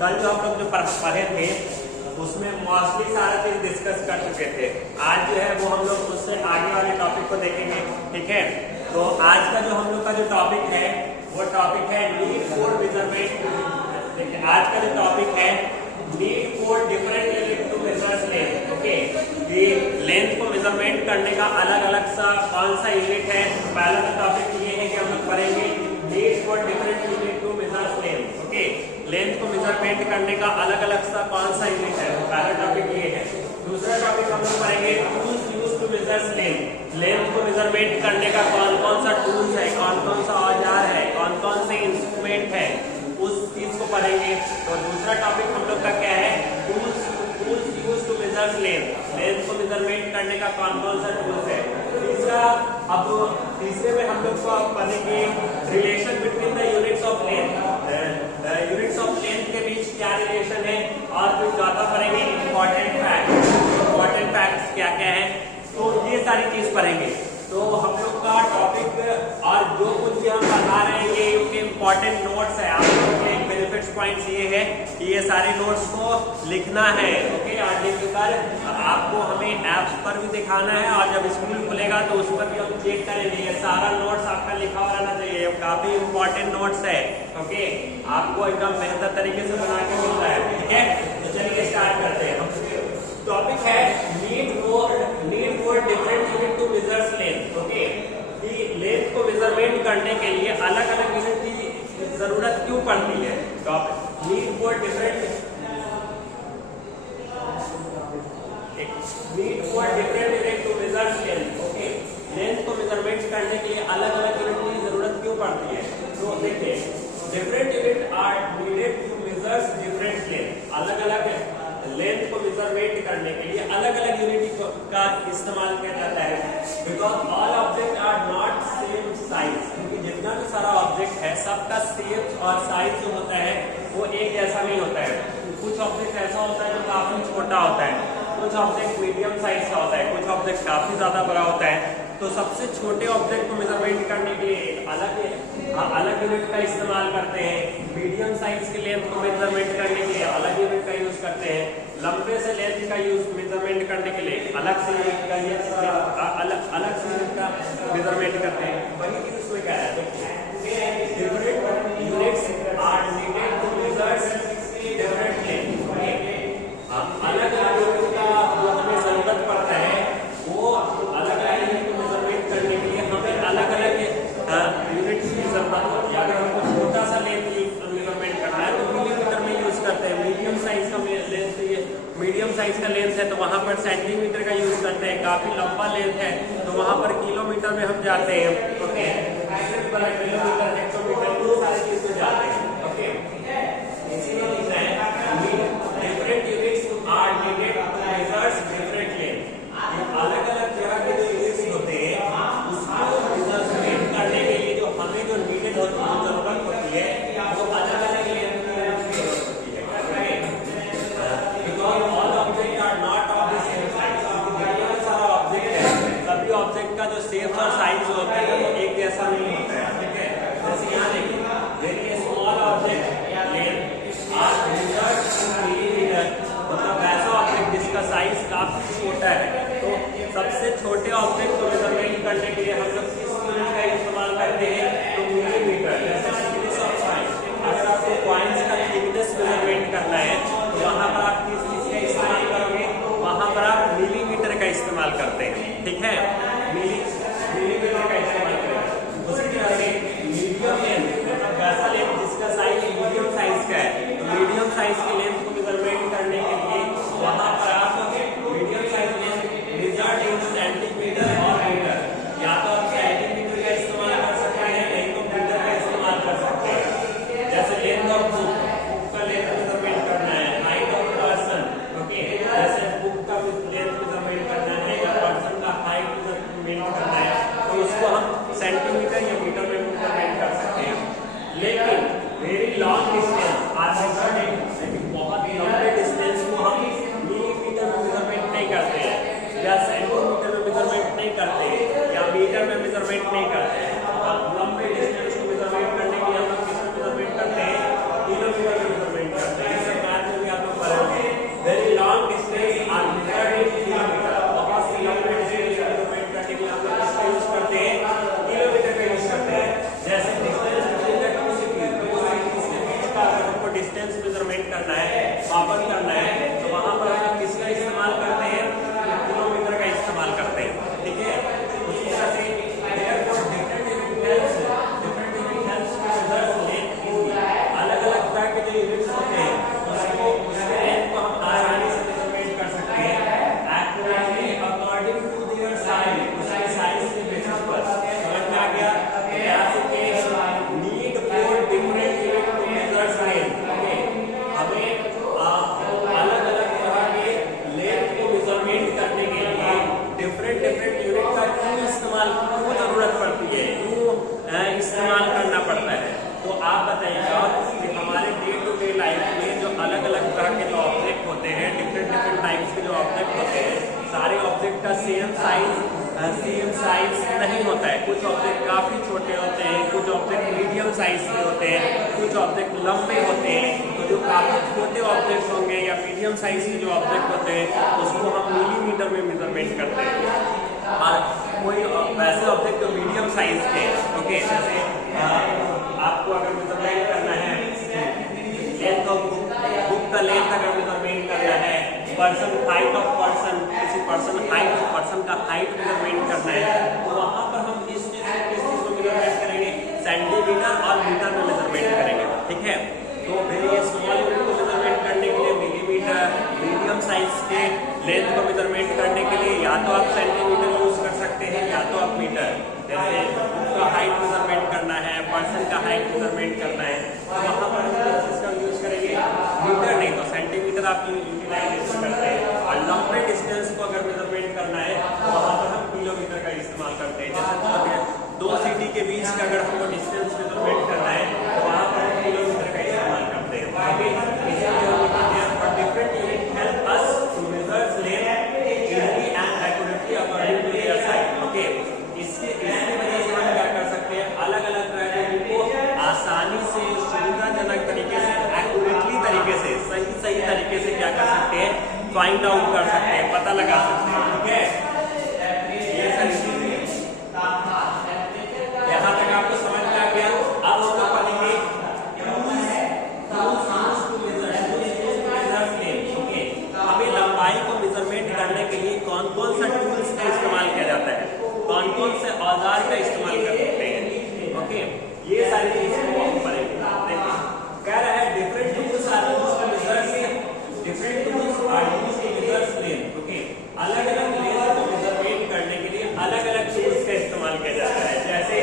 कल जो हम लोग जो पढ़े थे उसमें मोस्टली सारा चीज डिस्कस कर चुके थे। आज जो है वो हम लोग उससे आगे वाले टॉपिक को देखेंगे, ठीक है। तो आज का जो हम लोग का जो टॉपिक है वो टॉपिक है नीड फॉर मेजरमेंट। देखिए आज का जो टॉपिक है need for different unit to measure length. Okay, ये लेंथ को मेजरमेंट करने का अलग अलग सा कौन सा यूनिट है। पहला तो टॉपिक ये है कि हम लोग पढ़ेंगे need for different unit to measure length. Okay, length को मेजरमेंट करने का अलग अलग सा कौन सा यूनिट है, पहला टॉपिक ये है। दूसरा टॉपिक हम लोग पढ़ेंगे tools used to measure length. Length को मेजरमेंट करने का कौन कौन सा टूल्स है, कौन कौन सा औजार है, कौन कौन से इंस्ट्रूमेंट है, उस चीज को पढ़ेंगे। तो दूसरा टॉपिक हम लोग का क्या है, tools used to measure length. Length को मेजरमेंट करने का कौन कौन सा टूल्स है। तीसरा, अब तीसरे में हम लोग को पढ़ेंगे relation between the units of length. Units of length के बीच क्या रिलेशन है, और फिर ज्यादा पढ़ेंगे इंपॉर्टेंट फैक्ट्स क्या क्या है। तो ये सारी चीज पढ़ेंगे। तो हम लोग का टॉपिक और जो कुछ भी हम बता रहे हैं ये उनके इंपॉर्टेंट नोट्स है। आप लोगों के बेनिफिट्स पॉइंट्स ये है कि ये सारे नोट्स को लिखना है। ओके, और लिखकर आपको हमें ऐप्स पर भी दिखाना है, और जब स्कूल खुलेगा तो उस पर भी हम चेक करेंगे। ये सारा नोट्स आपका लिखा हुआ रहना चाहिए, काफी इंपॉर्टेंट नोट्स है। ओके, आपको एकदम बेहतर तरीके से बना के मिलता है, ठीक है। तो चलिए स्टार्ट करते हैं। हम टॉपिक है need for different unit to measure length. Okay, कि लेंथ को मेजरमेंट करने के लिए अलग अलग यूनिट की जरूरत क्यों पड़ती है। Topic need for different unit to measure length. Okay, length को मेजरमेंट करने के लिए अलग अलग यूनिट की जरूरत क्यों पड़ती है। तो देखिए different unit are needed to measure different length. अलग अलग लेंथ को मेजरमेंट करने के लिए अलग अलग यूनिट का इस्तेमाल किया जाता है। Because all object are not same size, क्योंकि जितना भी सारा ऑब्जेक्ट है सबका शेप और साइज जो होता है वो एक जैसा नहीं होता है। कुछ ऑब्जेक्ट ऐसा होता है जो काफी छोटा होता है, कुछ ऑब्जेक्ट मीडियम साइज का होता है, कुछ ऑब्जेक्ट काफी ज्यादा बड़ा होता है। तो सबसे छोटे ऑब्जेक्ट को मेजरमेंट करने के लिए अलग यूनिट का इस्तेमाल करते हैं। मीडियम साइज के लेंथ को मेजरमेंट करने के लिए अलग यूनिट का यूज करते हैं। लंबे से लेंथ का यूज मेजरमेंट करने के लिए अलग से यूनिट का मेजरमेंट करते हैं। वही चीज उसमें क्या है, different units are needed to measure different length. अलग अलग यूनिट का जो हमें जरूरत पड़ता है वो अलग अलग यूनिट को मेजरमेंट करने के लिए हमें अलग अलग यूनिट की जरूरत होती है। अगर हमको छोटा सा लेंथ मेजरमेंट करना है तो मिलीमीटर में यूज करते हैं। मीडियम साइज का लेंथ, ये मीडियम साइज का लेंथ है तो वहां पर सेंटीमीटर का यूज करते हैं। काफी लंबा लेंथ है तो वहां पर किलोमीटर में हम जाते हैं। ओके, किलोमीटर, हेक्टोमीटर, ये सारी चीज में जाते हैं। ओके, इसीलिए लिखना है different units are needed to measure different length. अलग अलग जगह के जो यूनिट्स होते हैं उसको मेजरमेंट करने के लिए जो हमें जो नीडेड होती है, जरूरत होती है, वो अलग अलग लेंथ की जरूरत होती है। Because all object are not of the same size. जितना सारा ऑब्जेक्ट है सभी ऑब्जेक्ट का जो शेप और साइज होता है वो एक जैसा नहीं होता है, ठीक है। जैसे यहाँ देखिए very small object length are object का सेम साइज नहीं होता है। कुछ ऑब्जेक्ट काफी छोटे होते हैं, कुछ ऑब्जेक्ट मीडियम साइज के होते हैं, कुछ ऑब्जेक्ट लंबे होते हैं। तो जो काफी छोटे ऑब्जेक्ट होंगे या मीडियम साइज के जो ऑब्जेक्ट होते हैं उसको हम मिलीमीटर में मेजरमेंट करते हैं। और कोई वैसे ऑब्जेक्ट जो मीडियम साइज के, ओके, जैसे आपको अगर मेजरमेंट करना है लेंथ ऑफ बुक का लेंथ अगर मेजरमेंट करना है, पर्सन हाइट ऑफ पर्सन, किसी पर्सन हाइट ऑफ पर्सन का हाइट मेजरमेंट करना है, तो वहां पर हम किस चीज को मेजरमेंट करेंगे, सेंटीमीटर और मीटर में मेजरमेंट करेंगे, ठीक है। तो फिर ये स्मॉल यूनिट को मेजरमेंट करने के लिए मिलीमीटर, मीडियम साइज के लेंथ को मेजरमेंट करने के लिए या तो आप सेंटीमीटर यूज कर सकते हैं या तो आप मीटर। जैसे बुक का हाइट मेजरमेंट करना है, पर्सन का हाइट मेजरमेंट करना है, तो वहां पर हम किस चीज का यूज करेंगे, मीटर नहीं तो सेंटीमीटर आप यूटिलाइज करते हैं। और लंबे डिस्टेंस को अगर मेजरमेंट करना है तो वहां पर हम किलोमीटर का इस्तेमाल करते हैं। जैसे दो सिटी के बीच का अगर हमको डिस्टेंस मेजरमेंट करना है तो वहां पर हम किलोमीटर का इस्तेमाल करते हैं। Different unit help us to measure length easily and accurately according to their size, okay. इसके वजह से हम क्या कर सकते हैं, अलग अलग यूनिट को आसानी से, सुविधाजनक तरीके से, एक्यूरेटली तरीके से, सही तरीके से क्या कर सकते हैं, फाइंड आउट कर सकते हैं, पता लगा सकते हैं, ठीक है। ये सारी चीजें यहाँ तक आपको समझ में आ गया। अब हम लोग पढ़ेंगे हमें लंबाई को मेजरमेंट करने के लिए कौन कौन सा टूल्स का इस्तेमाल किया जाता है, कौन कौन से औजार का इस्तेमाल कर सकते हैं, ओके। ये सारी चीजें को हम पढ़ेंगे। देखिए कह रहा है different tools are used to measure length, different tools are used to measure length, okay. अलग अलग लेंथ को मेजरमेंट करने के लिए अलग अलग टूल्स का इस्तेमाल किया जाता है। जैसे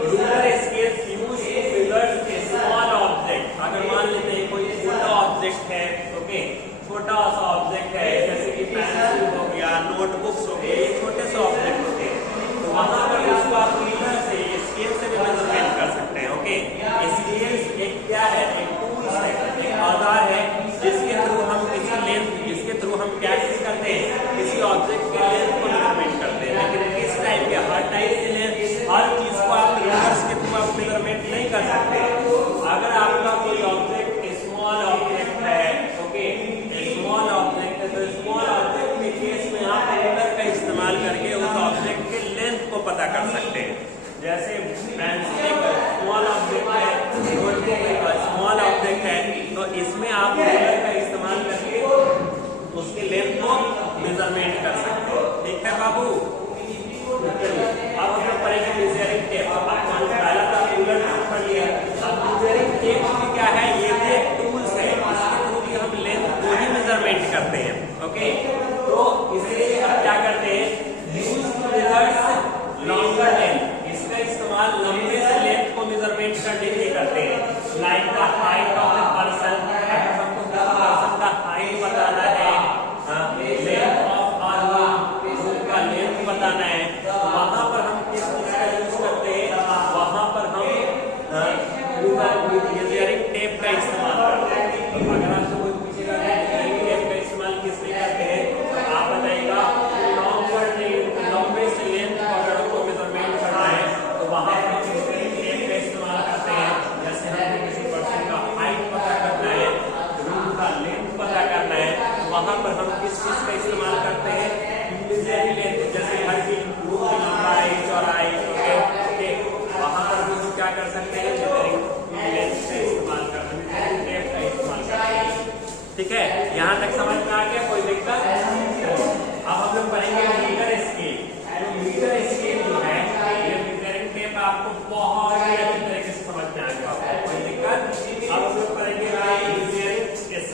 ruler scales used to measure a small object. अगर मान लेते हैं कोई छोटा ऑब्जेक्ट है, ओके, छोटा सा ऑब्जेक्ट है, जैसे कि पेंसिल हो गया, नोटबुक्स हो गए, ये छोटे से ऑब्जेक्ट होते हैं, तो वहां पर उसको आप रूलर से, स्केल से भी मेजरमेंट कर सकते हैं, ओके। स्केल एक क्या है, एक टूल्स है, एक औजार है जिसके थ्रू हम किसी लेंथ, जिसके थ्रू हम क्या करते हैं, किसी ऑब्जेक्ट के लेंथ को मेजरमेंट करते हैं। लेकिन किस टाइप के, हर टाइप के लेंथ, हर चीज को आप रूलर्स के थ्रू आप मेजरमेंट नहीं कर सकते। अगर आपका कोई ऑब्जेक्ट स्मॉल ऑब्जेक्ट है, ओके, स्मॉल ऑब्जेक्ट है, तो स्मॉल ऑब्जेक्ट के केस में आप रूलर का इस्तेमाल करके उस ऑब्जेक्ट के लेंथ को पता कर सकते हैं। जैसे पेंसिल एक स्मॉल ऑब्जेक्ट है, नोटबुक एक स्मॉल ऑब्जेक्ट है, तो इसमें आप रूलर का इस्तेमाल करके उसके लेंथ को मेजरमेंट कर सकते हैं, ठीक है बाबू। अब हम लोग पढ़ेंगे मेजरिंग टेप। पहला था रूलर पढ़ लिया, अब मेजरिंग टेप भी क्या है, ये भी एक टूल्स है, इसके थ्रू भी हम लेंथ को ही मेजरमेंट करते हैं, ओके। तो इसलिए हम क्या करते हैं, use to measure longer length, इसका इस्तेमाल लंबे से लेंथ को मेजरमेंट करने के लिए करते हैं। Like the height of the person, अगर हमको पर्सन का हाइट बताना है, लेंथ ऑफ आर रूम का लेंथ बताना है, तो वहां पर हम किस चीज का यूज करते हैं, वहां पर हम मेजरिंग टेप का इस्तेमाल करते हैं। तो अगर आपसे कोई पूछेगा मेजरिंग टेप का इस्तेमाल किस लिए करते हैं, तो आप बताइएगा लंबे से लेंथ को अगर हमको मेजरमेंट करना है तो वहां पर मेजरिंग टेप का इस्तेमाल करते हैं। जैसे हमें किसी पर्सन का हाइट पता करना है, रूम का लेंथ पता करना है, तो वहां पर हम किस चीज का इस्तेमाल करते हैं, मेजरिंग लेंथ। जैसे हर की रूम की लंबाई, चौड़ाई, ओके, वहां पर भी हम क्या कर सकते हैं, मेजरिंग लेंथ का इस्तेमाल करते हैं, मेजरिंग टेप का इस्तेमाल करते हैं, ठीक है। यहाँ तक समझ में आ गया, कोई दिक्कत? अब हम लोग पढ़ेंगे मीटर स्केल। तो मीटर स्केल जो है, ये मेजरिंग टेप आपको बहुत ही अच्छी तरीके से समझ में आ गया, कोई दिक्कत? अब हम लोग पढ़ेंगे मेजरिंग स्केल।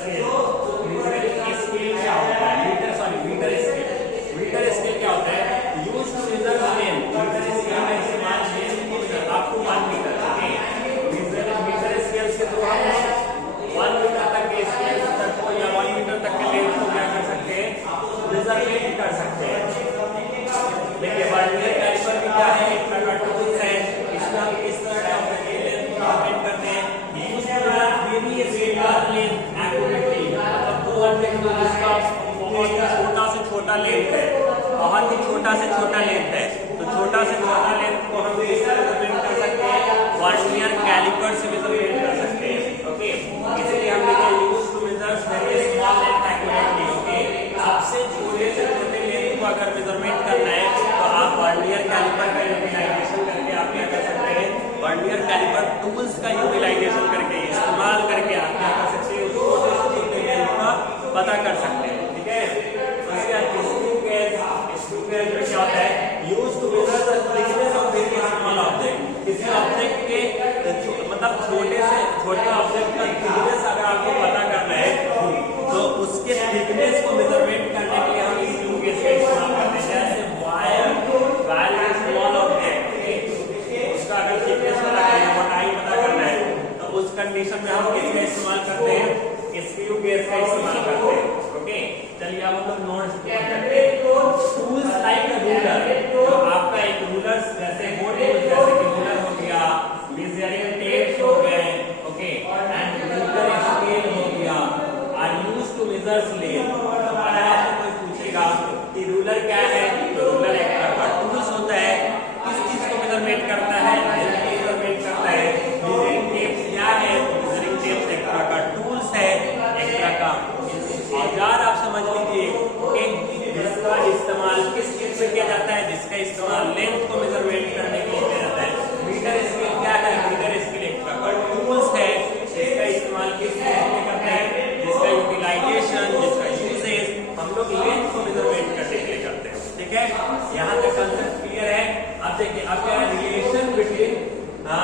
मेजरिंग स्केल क्या होता है, मीटर स्केल। मीटर स्केल क्या होता है, use to measure length. Metre scale का इस्तेमाल लेंथ को measure up to 1 metre, okay. Metre scale के थ्रू हम 1 मीटर तक के स्केल तक को या 1 मीटर तक के लेंथ को क्या कर सकते हैं, मेजरमेंट कर सकते हैं। देखिए वर्नियर कैलिपर भी क्या है, एक प्रकार का टूल्स है, इसमें हम किस तरह के ऑब्जेक्ट की लेंथ को मेजरमेंट करते हैं, use to measure various length accurately. मतलब दो ऑब्जेक्ट जिसका बहुत छोटा से छोटा लेंथ है, बहुत बहुत ही छोटा से छोटा लेंथ है, तो छोटा से छोटा लेंथ को हम किससे मेजरमेंट कर सकते हैं? वर्नियर कैलिपर से मेजरमेंट कर सकते हैं। ओके, इसलिए हम लिखे use to measure very small length accurately. Okay, सबसे छोटे से छोटे लेंथ को अगर मेजरमेंट करना है तो आप वर्नियर कैलिपर का यूटिलाइजेशन करके आप क्या कर सकते हैं? वर्नियर कैलिपर टूल्स का यूटिलाइजेशन करके इस्तेमाल करके आप क्या कर सकते हैं? उस छोटे से छोटे लेंथ का पता कर सकते हैं। ठीक है, उसके बाद स्क्रू गेज में क्या होता है? Use to measure the thickness of very small object. किसी ऑब्जेक्ट के मतलब छोटे से छोटे ऑब्जेक्ट का थिकनेस अगर आपको पता करना है तो उसके थिकनेस को मेजरमेंट करने के लिए हम इस स्क्रू गेज का इस्तेमाल करते हैं। जैसे वायर स्मॉल ऑब्जेक्ट, उसका अगर थिकनेस पता करना है, मोटाई पता करना है, तो उस कंडीशन में हम किसका इस्तेमाल करते हैं? स्क्रू गेज का इस्तेमाल करते हैं। ओके, चलिए अब हम लोग नोट्स करते हैं। टूल्स लाइक रूलर, जो आपका एक रूलर जैसे बोर्ड जैसे कि रूलर हो गया, मेजरिंग टेप्स हो गए, ओके, एंड मीटर स्केल हो गया, are used to measure length. तो अगर आपसे कोई पूछेगा कि रूलर क्या है, तो रूलर एक तरह का टूल्स होता है। किस चीज को मेजरमेंट करता है? लेंथ को मेजरमेंट करता है। मेजरिंग टेप्स क्या है? मेजरिंग टेप्स एक तरह का टूल्स है, एक तरह का औजार आप समझ लीजिए। ओके, जिसका इस्तेमाल किस चीज में किया जाता है? जिसका इस्तेमाल लेंथ को मेजरमेंट करने के लिए किया जाता है। मीटर स्केल क्या है? मीटर स्केल एक प्रकार का टूल्स है, जिसका इस्तेमाल किस चीज में करते हैं? जिसका यूटिलाइजेशन, जिसका यूसेज हम लोग लेंथ को मेजरमेंट करने के लिए करते हैं। ठीक है, यहाँ तक कंसेप्ट क्लियर है। अब देखिए, अब क्या है? Relation between the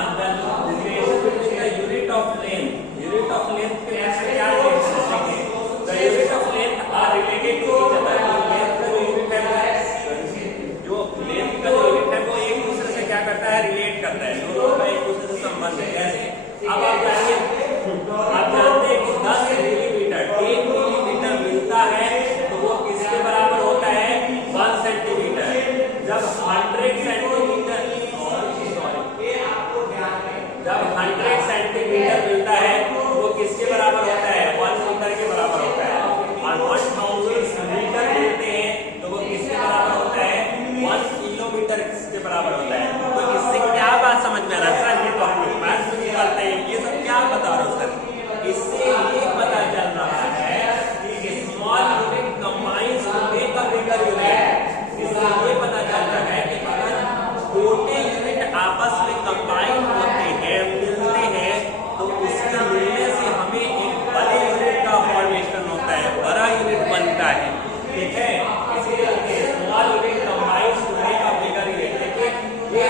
unit of length. Unit of length के लिए क्या रिलेशन है? The unit of length are related to each other. Length का जो यूनिट है वो एक दूसरे से क्या करता है? रिलेट करता है, दोनों का एक दूसरे से संबंध है। जैसे अब आप जानते हैं कि 10 मिलीमीटर 1 मिलीमीटर मिलता है तो वो किसके बराबर होता है? 1 सेंटीमीटर। जब 100 सेंटीमीटर मिलता है वो किसके बराबर होता है? 1 मीटर के बराबर होता है। और 1000 मीटर मिलते हैं तो वो किसके बराबर होता है? 1 किलोमीटर के बराबर होता है। तो इससे क्या बात समझ में आ रहा है? सर ये तो हम लोग मैथ्स में निकालते हैं, ये सब क्या बता रहे हो सर? इससे ये पता चल रहा है कि small unit combines to make a bigger unit. इससे ये पता चल रहा है कि अगर छोटे यूनिट आपस में कंबाइन होते हैं, मिलते हैं, तो उसके मिलने से हमें एक बड़े यूनिट का फॉर्मेशन होता है, बड़ा यूनिट बनता है। ठीक है, इसीलिए small unit combines to make a bigger unit. देखिए ये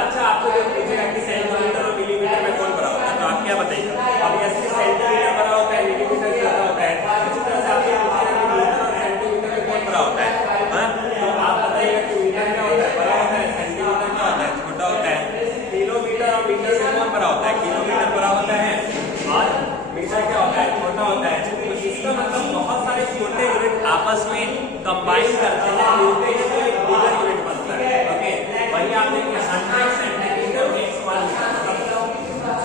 अच्छा, आपको जो पूछेगा कि सेंटीमीटर और मिलीमीटर में कौन बड़ा होता है, तो आप क्या बताइएगा? ऑब्वियसली सेंटीमीटर बड़ा होता है, मिलीमीटर ज्यादा होता है। इसी तरह से आपसे पूछेगा कि मीटर और सेंटीमीटर में कौन बड़ा होता है, तो आप बताइएगा कि मीटर क्या होता है? बड़ा होता है। सेंटीमीटर क्या होता है? छोटा होता है। किलोमीटर और मीटर से कौन बड़ा होता है? किलोमीटर बड़ा होता है और मीटर क्या होता है? छोटा होता है। तो इसका मतलब बहुत सारे छोटे यूनिट आपस में कंबाइन करते हैं, मिलते हैं तो एक बिगर यूनिट बनता है। ओके, वही आप देखिए 100 सेंटीमीटर एक स्मॉल मीटर,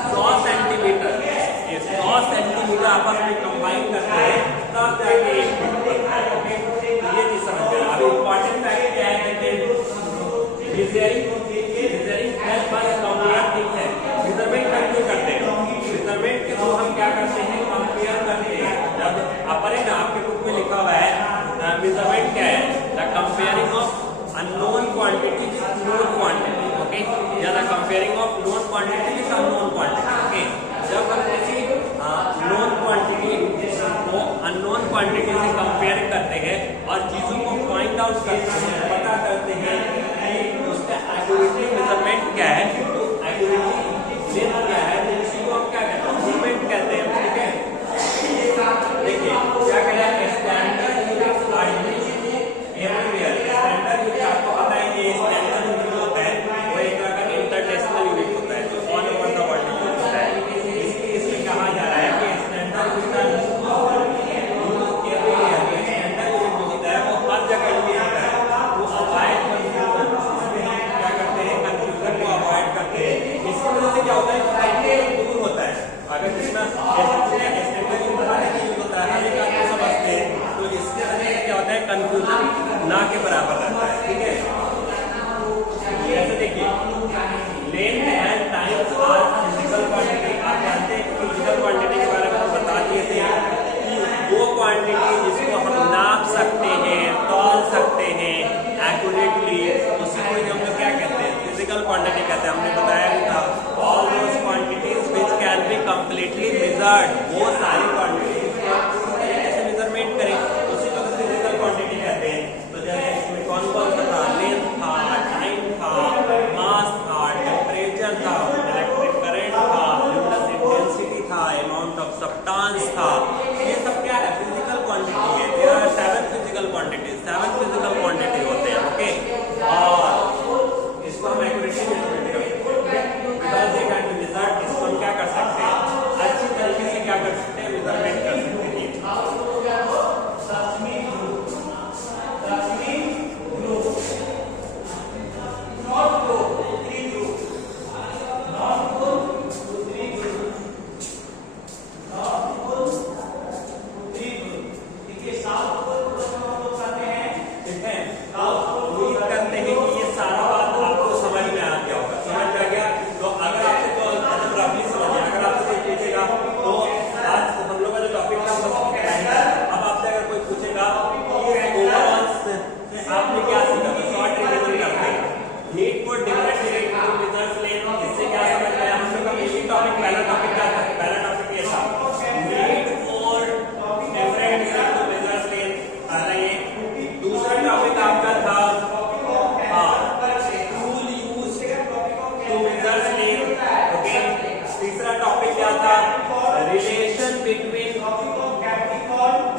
100 सेंटीमीटर, ये 100 सेंटीमीटर आपस में कंबाइन करते हैं तब जाके एक मीटर बनता है। ओके, तो ये चीज समझ गए। अब इंपॉर्टेंट फैक्ट क्या है? मेजरमेंट क्यों करते हैं? मेजरमेंट के थ्रू हम क्या करते हैं? कंपेयर करते हैं। जब आप पढ़े ना, आपके बुक में लिखा हुआ है मेजरमेंट क्या है? The comparing of unknown quantity with known quantity. Okay, या the comparing of known quantity with unknown quantity. Okay, जब हम किसी नोन क्वांटिटी को अननोन क्वांटिटी से कंपेयर करते हैं और चीजों को फाइंड आउट करते हैं, पता करते हैं कि उसका एक्यूरेटली मेजरमेंट क्या है, तो एक्यूरेटली लेंथ क्या है, तो इसी को हम क्या कहते हैं? मूवमेंट कहते हैं। ठीक है, देखिए क्या कहते हैं? Standard units are used everywhere. Standard unit आपको पता है कि स्टैंडर्ड यूनिट जो होता है वो एक तरह का इंटरनेशनल यूनिट होता है, जो all over the world use होता है। इसलिए इसमें कहा जा रहा है कि standard unit are used everywhere. Standard unit जो होता है वो हर जगह यूज होता है। वो अप्लाई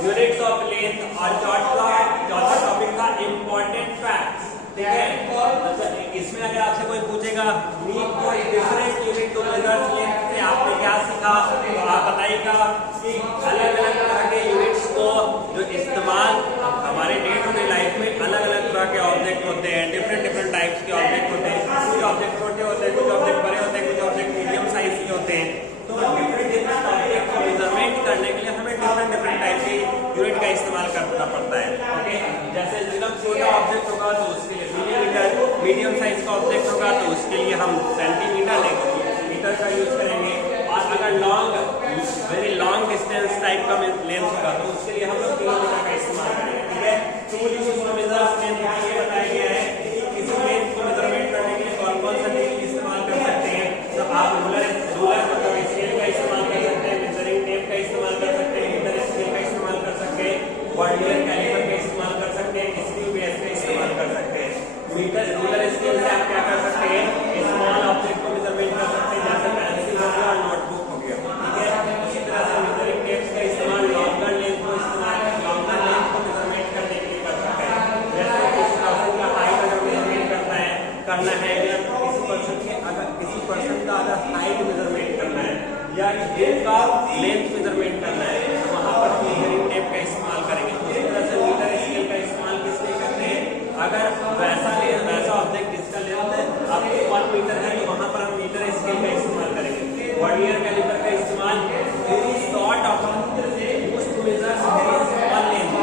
यूनिट्स ऑफ लेंथ और चौथा टॉपिक था इम्पोर्टेंट फैक्ट्स। ठीक है, अच्छा इसमें अगर आपसे कोई पूछेगा कोई different unit to measure length से आपने क्या सीखा, तो आप बताइएगा कि अलग अलग तरह के यूनिट्स को जो इस्तेमाल हमारे डे टू डे लाइफ में अलग अलग तरह के ऑब्जेक्ट होते हैं, डिफरेंट टाइप्स के ऑब्जेक्ट होते हैं। कुछ ऑब्जेक्ट छोटे होते हैं, कुछ ऑब्जेक्ट बड़े होते हैं, कुछ ऑब्जेक्ट मीडियम साइज के होते हैं। तो डिफरेंट ऑब्जेक्ट को मेजरमेंट करने के लिए हमें डिफरेंट टाइप के यूनिट का इस्तेमाल करना पड़ता है। ओके, जैसे एकदम छोटा ऑब्जेक्ट होगा तो उसके लिए मिलीमीटर, मीडियम साइज का ऑब्जेक्ट होगा तो उसके लिए हम सेंटीमीटर मीटर का यूज करेंगे, और अगर वेरी लॉन्ग डिस्टेंस टाइप का लेंथ होगा तो उसके लिए हम लोग किलोमीटर का इस्तेमाल करेंगे। ठीक है, tool use to measure length ये बताया गया है कि किसी लेंथ को मेजरमेंट करने के लिए कौन कौन सा टेप इस्तेमाल कर सकते हैं। तो आप रूलर मतलब स्केल का इस्तेमाल कर सकते हैं, मेजरिंग टेप का इस्तेमाल कर सकते हैं, मीटर स्केल का इस्तेमाल कर सकते हैं, वर्नियर कैलिपर का इस्तेमाल कर सकते हैं, स्क्रू बेस का इस्तेमाल कर सकते हैं। मीटर रूलर स्केल से आप क्या कर सकते हैं, स्मॉल ऑब्जेक्ट को मेजरमेंट कर सकते हैं, जैसे पेंसिल हो गया और नोटबुक हो गया। ठीक है, उसी तरह से मेजरिंग टेप्स का इस्तेमाल लॉन्गर लेंथ को मेजरमेंट करने के लिए कर सकते हैं। जैसे किसी पर्सन का हाइट अगर मेजरमेंट करना है या किसी पर्सन का अगर हाइट मेजरमेंट करना है या हेड का लेंथ मेजरमेंट करना है तो वहां पर हम मेजरिंग टेप का इस्तेमाल करेंगे। उसी तरह से मीटर स्केल का इस्तेमाल किस लिए करते हैं, अगर वैसा ऑब्जेक्ट जिसका लेंथ अप टू 1 मीटर है तो वहां पर हम मीटर स्केल का इस्तेमाल करेंगे। वर्नियर कैलिपर का इस्तेमाल short of to measure small length,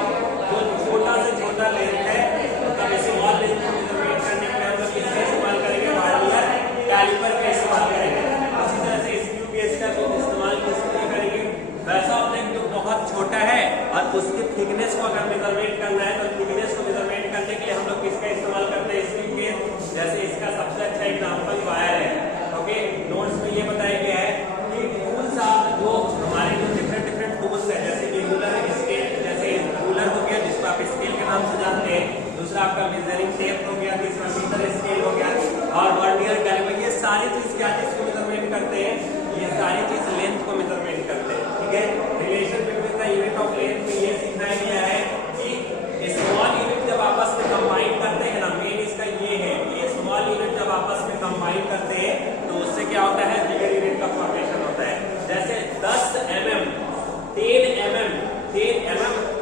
जो छोटा से छोटा लेंथ है मतलब स्मॉल लेंथ को मेजरमेंट करने के लिए हम लोग किसका इस्तेमाल करेंगे, वर्नियर कैलिपर का इस्तेमाल करेंगे। उसी तरह से स्क्रू बेस का इस्तेमाल किस लिए करेंगे, वैसा ऑब्जेक्ट जो बहुत छोटा है और उसकी थिकनेस को अगर मेजरमेंट करना है तो थिकनेस को मेजरमेंट करने के लिए हम लोग किसका इस्तेमाल करते हैं, स्क्रू बेस। जैसे इसका सबसे अच्छा एग्जांपल वायर है। ओके, नोट्स में ये बताया गया है कि टूल्स जो हमारे जो डिफरेंट टूल्स है, जैसे कि रूलर स्केल, जैसे रूलर हो गया जिसको आप स्केल के नाम से जानते हैं, दूसरा आपका मेजरिंग टेप हो गया, तीसरा मीटर स्केल हो गया, और वर्नियर कैलिपर, ये सारी चीज क्या चीज को मेजरमेंट करते हैं, ये सारी चीज लेंथ को मेजरमेंट करते हैं। ठीक है, relation between the unit of length में ये सिखाया गया है कि स्मॉल यूनिट जब आपस में कंबाइन करते हैं ना, मेन इसका ये है कि स्मॉल यूनिट जब आपस में कंबाइन करते हैं तो उससे क्या होता है, बिगर यूनिट का फॉर्मेशन होता है। जैसे 10 mm 10 mm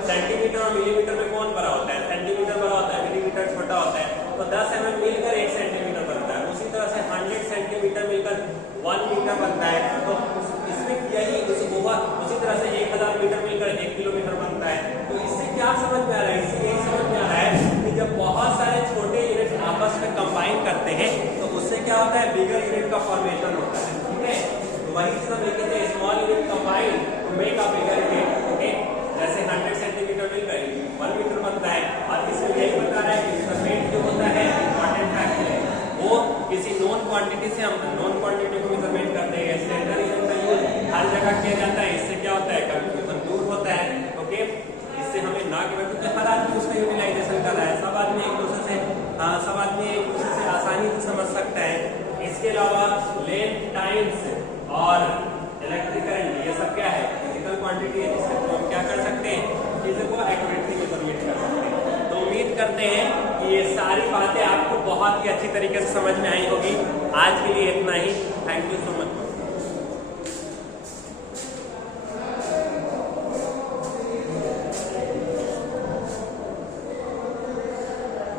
सेंटीमीटर और मिलीमीटर में कौन बड़ा होता है, सेंटीमीटर बड़ा होता है, मिलीमीटर छोटा होता है, तो 10 mm मिलकर 1 सेंटीमीटर बनता है। उसी तरह से 100 सेंटीमीटर मिलकर 1 मीटर बनता है। तो इसमें यही उसी तरह से 1000 मीटर मिलकर 1 किलोमीटर बनता है। तो इससे क्या समझ में आ रहा है, इससे यही समझ में आ रहा है कि जब बहुत सारे छोटे यूनिट आपस में कंबाइन करते हैं तो उससे क्या होता है, बिगर यूनिट का फॉर्मेशन होता है। ठीक है, तो वही चीज हम लिखते हैं, small unit combine to make a bigger unit. Okay, जैसे 100 सेंटीमीटर मिलकर 1 मीटर बनता है। और इसमें यही बता रहा है कि इसका वेट जो होता है इंपॉर्टेंट फैक्ट है, वो किसी नोन क्वांटिटी से हम नोन क्वांटिटी को मेजरमेंट करते हैं। स्टैंडर्ड यूनिट का यूज हर जगह किया जाता है। इससे क्या होता है, कंफ्यूजन दूर होता है। ओके, इससे हमें ना कि क्योंकि हर आदमी उसका यूटिलाइजेशन कर रहा है, सब आदमी एक दूसरे से आसानी से समझ सकता है। इसके अलावा लेंथ, टाइम्स और इलेक्ट्रिक करंट, ये सब क्या है, फिजिकल क्वांटिटी है, जिससे हम क्या कर सकते हैं, चीजों को एक्यूरेटली मेजरमेंट कर सकते हैं। तो उम्मीद करते हैं कि ये सारी बातें आपको बहुत ही अच्छी तरीके से समझ में आई होगी। आज के लिए इतना ही, थैंक यू।